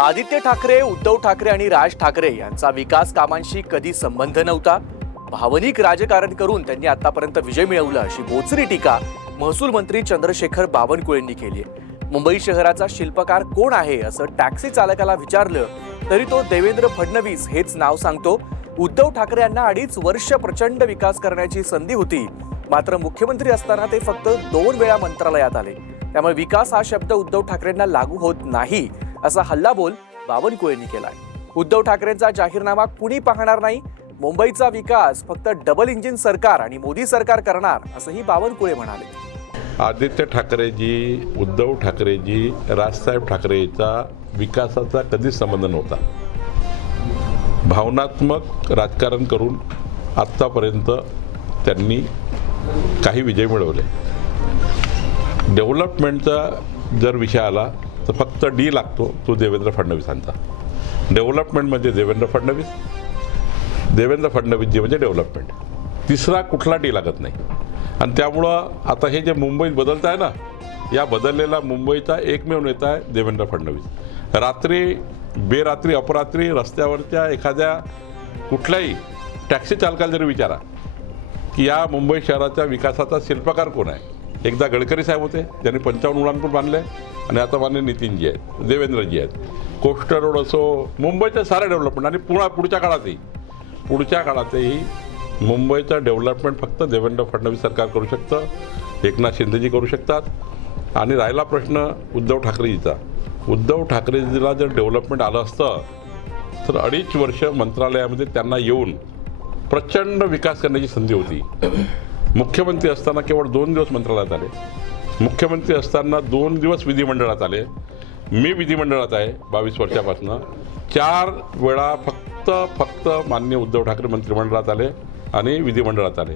आदित्य ठाकरे, उद्धव ठाकरे आणि राज ठाकरे यांचा विकास कामांशी कधी संबंध नव्हता. भावनिक राजकारण करून त्यांनी आतापर्यंत विजय मिळवला अशी बोचरी टीका महसूल मंत्री चंद्रशेखर बावनकुळेंनी केली आहे. मुंबई शहराचा शिल्पकार कोण आहे असं टॅक्सी चालकाला विचारलं तरी तो देवेंद्र फडणवीस हेच नाव सांगतो. उद्धव ठाकरे यांना 2.5 वर्ष प्रचंड विकास करण्याची संधी होती, मात्र मुख्यमंत्री असताना ते फक्त 2 वेळा मंत्रालयात आले. त्यामुळे विकास हा शब्द उद्धव ठाकरेंना लागू होत नाही असा हल्लाबोल बावनकुळेंनी केलाय. उद्धव ठाकरेंचा जाहीरनामा कुणी पाहणार नाही, मुंबईचा विकास फक्त डबल इंजिन सरकार आणि मोदी सरकार करणार असंही बावनकुळे म्हणाले. आदित्य ठाकरेजी, उद्धव ठाकरेजी, राजसाहेब ठाकरेचा विकासाचा कधीच संबंध नव्हता. भावनात्मक राजकारण करून आत्तापर्यंत त्यांनी काही विजय मिळवले. डेव्हलपमेंटचा जर विषय आला तर फक्त डी लागतो, तो देवेंद्र फडणवीसांचा. डेव्हलपमेंट म्हणजे देवेंद्र फडणवीसजी म्हणजे डेव्हलपमेंट. तिसरा कुठला डी लागत नाही. आणि त्यामुळं आता हे जे मुंबईत बदलत आहे ना, या बदललेला मुंबईचा एकमेव नेता आहे देवेंद्र फडणवीस. बेरात्री अपरात्री रस्त्यावरच्या एखाद्या कुठल्याही टॅक्सी चालकाला जरी विचारा की या मुंबई शहराच्या विकासाचा शिल्पकार कोण आहे. एकदा गडकरी साहेब होते, त्यांनी 55 उड्डाणपूल बांधले आणि आता माननीय नितीनजी आहेत, देवेंद्रजी आहेत. कोस्टर रोड असो, मुंबईचं सारं डेव्हलपमेंट आणि पुढच्या काळातही मुंबईचं डेव्हलपमेंट फक्त देवेंद्र फडणवीस सरकार करू शकतं, एकनाथ शिंदेजी करू शकतात. आणि राहिला प्रश्न उद्धव ठाकरेजीचा. उद्धव ठाकरेजीला जर डेव्हलपमेंट आलं असतं तर 2.5 वर्ष मंत्रालयामध्ये त्यांना येऊन प्रचंड विकास करण्याची संधी होती. मुख्यमंत्री असताना केवळ 2 दिवस मंत्रालयात आले. मुख्यमंत्री असताना 2 दिवस विधिमंडळात आले. मी विधिमंडळात आहे 22 वर्षापासून. 4 वेळा फक्त माननीय उद्धव ठाकरे मंत्रिमंडळात आले आणि विधिमंडळात आले.